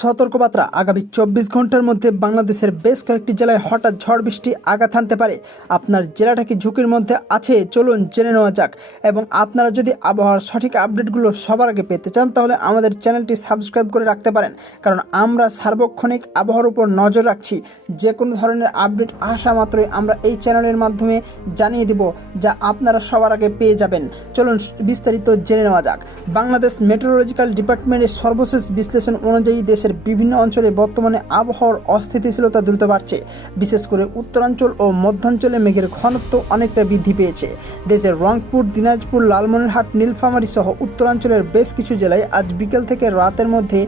সতর্কবার্তা আগামী 24 ঘন্টার মধ্যে বাংলাদেশের বেশ কয়েকটি জেলায় হঠাৎ ঝড় বৃষ্টি আঘাত হানতে পারে। আপনার জেলাটা কি ঝুঁকির মধ্যে আছে চলুন জেনে নেওয়া যাক। এবং আপনারা যদি আবহাওয়ার সঠিক আপডেটগুলো সবার আগে পেতে চান তাহলে আমাদের চ্যানেলটি সাবস্ক্রাইব করে রাখতে পারেন, কারণ আমরা সার্বক্ষণিক আবহাওয়ার উপর নজর রাখছি। যে কোনো ধরনের আপডেট আসা মাত্রই আমরা এই চ্যানেলের মাধ্যমে জানিয়ে দিব, যা আপনারা সবার আগে পেয়ে যাবেন। চলুন বিস্তারিত জেনে নেওয়া যাক। বাংলাদেশ মেট্রোলজিক্যাল ডিপার্টমেন্টের সর্বশেষ বিশ্লেষণ অনুযায়ী দেশের বিভিন্ন অঞ্চলে বর্তমানে আবহাওয়ার অস্থিতিশীলতা দ্রুত বাড়ছে। বিশেষ করে উত্তরাঞ্চল ও মধ্যাঞ্চলে মেঘের ঘনত্ব অনেকটা বৃদ্ধি পেয়েছে। দেশের রংপুর, দিনাজপুর, লালমনিরহাট, নীলফামারী সহ উত্তরাঞ্চলের বেশ কিছু জেলায় আজ বিকেল থেকে রাতের মধ্যে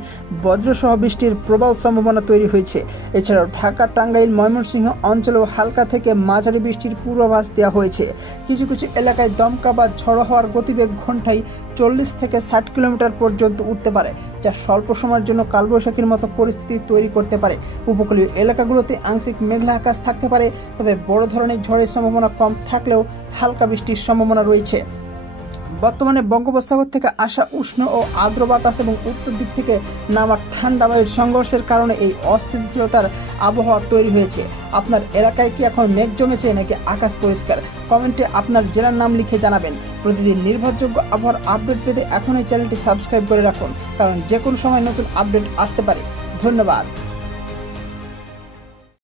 বজ্রসহ বৃষ্টির প্রবল সম্ভাবনা তৈরি হয়েছে। এছাড়াও ঢাকা, টাঙ্গাইল, ময়মনসিংহ অঞ্চলেও হালকা থেকে মাঝারি বৃষ্টির পূর্বাভাস দেওয়া হয়েছে। কিছু কিছু এলাকায় দমকা বা ঝড়ো হওয়ার গতিবেগ ঘন্টায় 40 থেকে 60 কিলোমিটার পর্যন্ত উঠতে পারে, যা স্বল্প সময়ের জন্য কালবৈশাখীর মতো পরিস্থিতি তৈরি করতে পারে। উপকূলীয় এলাকাগুলোতে আংশিক মেঘলা আকাশ থাকতে পারে, তবে বড় ধরনের ঝড়ের সম্ভাবনা কম থাকলেও হালকা বৃষ্টির সম্ভাবনা রয়েছে। বর্তমানে বঙ্গোপসাগর থেকে আসা উষ্ণ ও আর্দ্র বাতাস এবং উত্তর দিক থেকে নামা ঠান্ডা বায়ুর সংঘর্ষের কারণে এই অস্থিতিশীলতার আবহাওয়া তৈরি হয়েছে। আপনার এলাকায় কি এখন মেঘ জমেছে নাকি আকাশ পরিষ্কার? কমেন্টে আপনার জেলার নাম লিখে জানাবেন। প্রতিদিন নির্ভরযোগ্য আবহাওয়ার আপডেট পেতে এখনই চ্যানেলটি সাবস্ক্রাইব করে রাখুন, কারণ যে কোনো সময় নতুন আপডেট আসতে পারে। ধন্যবাদ।